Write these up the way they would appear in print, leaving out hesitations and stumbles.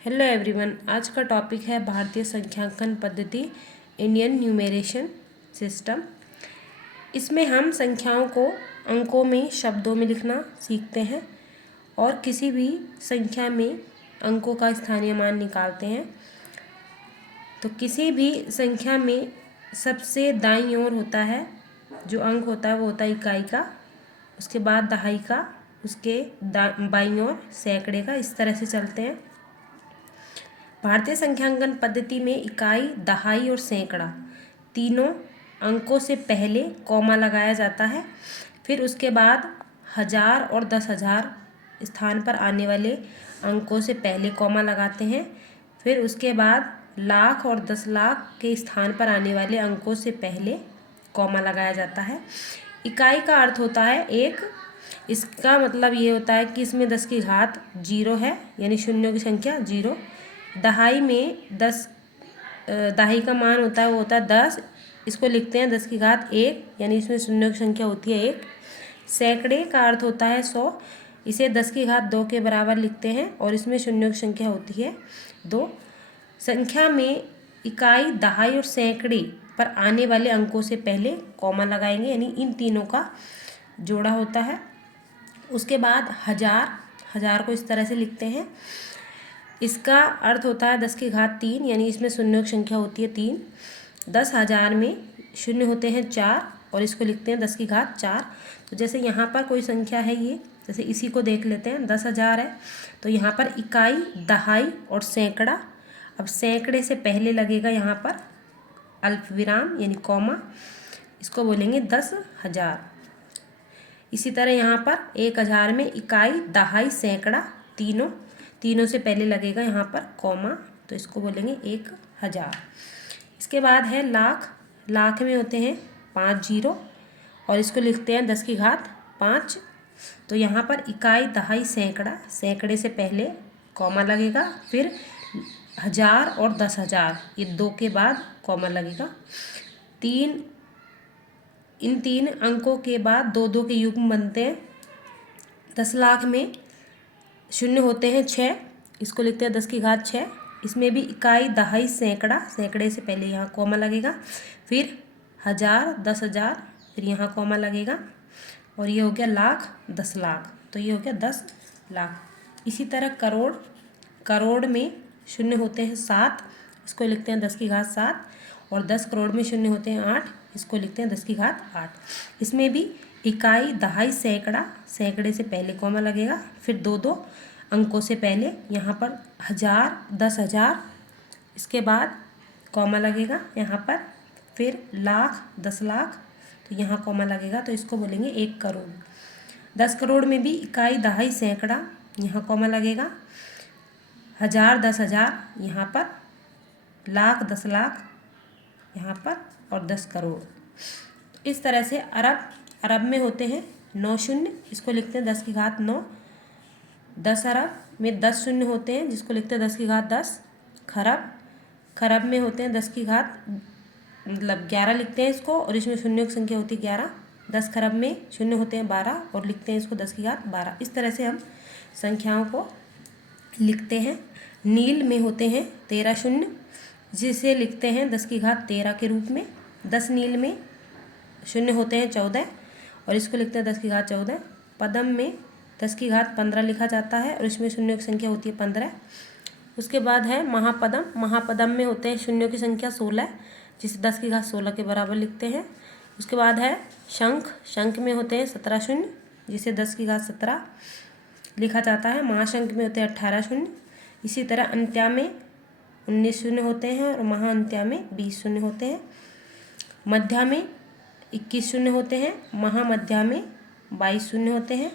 Hello everyone. आज का topic है भारतीय संख्यांकन पद्धति, इंडियन न्यूमरेशन सिस्टम। इसमें हम संख्याओं को अंकों में, शब्दों में लिखना सीखते हैं और किसी भी संख्या में अंकों का स्थानीय मान निकालते हैं। तो किसी भी संख्या में सबसे दाईं ओर होता है जो अंक होता है वो होता है इकाई का, उसके बाद दहाई का, उसके बाईं ओर सैकड़े का। इस तरह से चलते हैं। भारतीय संख्यांकन पद्धति में इकाई, दहाई और सैकड़ा तीनों अंकों से पहले कॉमा लगाया जाता है। फिर उसके बाद 1000 और 10,000 स्थान पर आने वाले अंकों से पहले कॉमा लगाते हैं। फिर उसके बाद लाख और 10 लाख के स्थान पर आने वाले अंकों से पहले कॉमा लगाया जाता है। इकाई का अर्थ होता है एक। इसका मतलब ये होता है कि इसमें 10 की घात 0 है, यानी शून्यों की संख्या 0। दहाई में 10, दहाई का मान होता है वो होता है 10। इसको लिखते हैं 10 की घात 1, यानी इसमें शून्यों की संख्या होती है 1। सैकड़े का अर्थ होता है 100। इसे 10 की घात 2 के बराबर लिखते हैं और इसमें शून्यों की संख्या होती है 2। संख्या में इकाई, दहाई और सैकड़े पर आने वाले अंकों से पहले कॉमा लगाएंगे, यानी इन तीनों का जोड़ा होता है। उसके बाद 1000 को इस तरह से लिखते हैं। इसका अर्थ होता है 10 की घात 3, यानी इसमें शून्यों की संख्या होती है 3। 10,000 में शून्य होते हैं 4 और इसको लिखते हैं 10 की घात 4। तो जैसे यहाँ पर कोई संख्या है, ये जैसे इसी को देख लेते हैं, 10,000 है तो यहाँ पर इकाई, दहाई और सैकड़ा। अब सैकड़े से पहले लगेगा यहाँ पर अल्प विराम यानी कॉमा, इसको बोलेंगे 10,000। इसी तरह यहाँ पर 1000 में इकाई, दहाई, सैकड़ा तीनों से पहले लगेगा यहाँ पर कॉमा, तो इसको बोलेंगे 1000। इसके बाद है लाख में होते हैं 5 जीरो और इसको लिखते हैं 10 की घात 5। तो यहाँ पर इकाई, दहाई, सैकड़ा, सैकड़े से पहले कॉमा लगेगा। फिर 1000 और 10,000 ये 2 के बाद कॉमा लगेगा। इन तीन अंकों के बाद 2-2 के युग्म बनते हैं। 10 लाख में शून्य होते हैं 6, इसको लिखते हैं 10 की घात 6। इसमें भी इकाई, दहाई, सैकड़ा, सैकड़े से पहले यहाँ कॉमा लगेगा। फिर 1000, 10,000, फिर यहाँ कॉमा लगेगा और ये हो गया लाख, 10 लाख, तो ये हो गया 10 लाख। इसी तरह करोड़ में शून्य होते हैं 7, इसको लिखते हैं 10 की घात 7। और 10 करोड़ में शून्य होते हैं 8, इसको लिखते हैं 10 की घात 8। इसमें भी इकाई, दहाई, सैकड़ा, सैकड़े से पहले कॉमा लगेगा। फिर 2-2 अंकों से पहले यहाँ पर 1000, 10,000, इसके बाद कॉमा लगेगा यहाँ पर। फिर लाख, 10 लाख, तो यहाँ कॉमा लगेगा, तो इसको बोलेंगे 1 करोड़। 10 करोड़ में भी इकाई, दहाई, सैकड़ा, यहाँ कॉमा लगेगा। 1000, 10,000 यहाँ पर, लाख, 10 लाख यहाँ पर और 10 करोड़। इस तरह से अरब में होते हैं 9 शून्य, इसको लिखते हैं 10 की घात 9। 10 अरब में 10 शून्य होते हैं, जिसको लिखते हैं 10 की घात 10। खरब में होते हैं 10 की घात 11 लिखते हैं इसको, और इसमें शून्यों की संख्या होती है 11। 10 खरब में शून्य होते हैं 12 और लिखते हैं इसको 10 की घात 12। इस तरह से हम संख्याओं को लिखते हैं। नील में होते हैं 13 शून्य, जिसे लिखते हैं 10 की घात 13 के रूप में। 10 नील में शून्य होते हैं 14 और इसको लिखते हैं 10 की घात 14। पदम में 10 की घात 15 लिखा जाता है और इसमें शून्यों की संख्या होती है 15। उसके बाद है महापदम में होते हैं शून्यों की संख्या 16, जिसे 10 की घात 16 के बराबर लिखते हैं। उसके बाद है शंख में होते हैं 17 शून्य, जिसे 10 की घात 17 लिखा जाता है। महाशंख में होते हैं 18 शून्य। इसी तरह अंत्या में 19 शून्य होते हैं और महाअंत्या में 20 शून्य होते हैं। मध्या में 21 शून्य होते हैं, महामध्या में 22 शून्य होते हैं।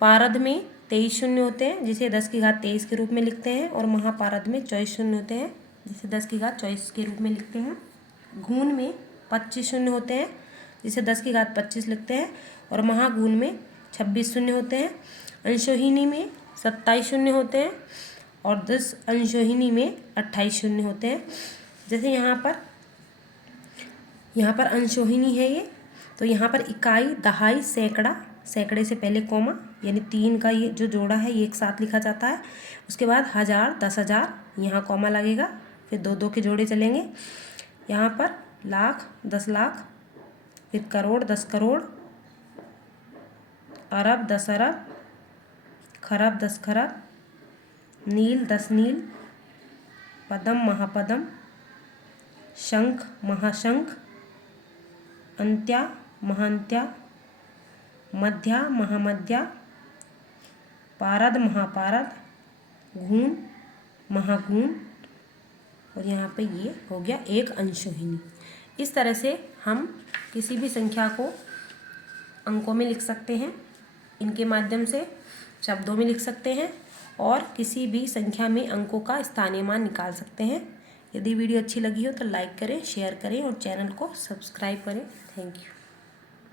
पारद में 23 शून्य होते हैं, जिसे 10 की घात 23 के रूप में लिखते हैं, और महापारद में 24 शून्य होते हैं, जिसे 10 की घात 24 के रूप में लिखते हैं। घून में 25 शून्य होते हैं, जिसे 10 की घात 25 लिखते हैं, और महागून में 26 शून्य होते हैं। अंशोहिनी में 27 शून्य होते हैं और 10 अंशोहिनी में 28 शून्य होते हैं। जैसे यहाँ पर अंशोहिनी है ये, तो यहाँ पर इकाई, दहाई, सैकड़ा, सैकड़े से पहले कॉमा, यानी 3 का ये जो जोड़ा है ये एक साथ लिखा जाता है। उसके बाद 1000, 10,000, यहाँ कॉमा लगेगा, फिर 2 के जोड़े चलेंगे। यहाँ पर लाख, 10 लाख, फिर करोड़, 10 करोड़, अरब, 10 अरब, खरब, 10 खरब, नील, 10 नील, पदम, महापदम, शंख, महाशंख, अंत्या, महांत्या, मध्या, महामध्या, पारद, महापारद, घून, महाघून, और यहाँ पे ये हो गया एक अंशोहिनी। इस तरह से हम किसी भी संख्या को अंकों में लिख सकते हैं, इनके माध्यम से शब्दों में लिख सकते हैं, और किसी भी संख्या में अंकों का स्थानीय मान निकाल सकते हैं। यदि वीडियो अच्छी लगी हो तो लाइक करें, शेयर करें और चैनल को सब्सक्राइब करें। Thank you.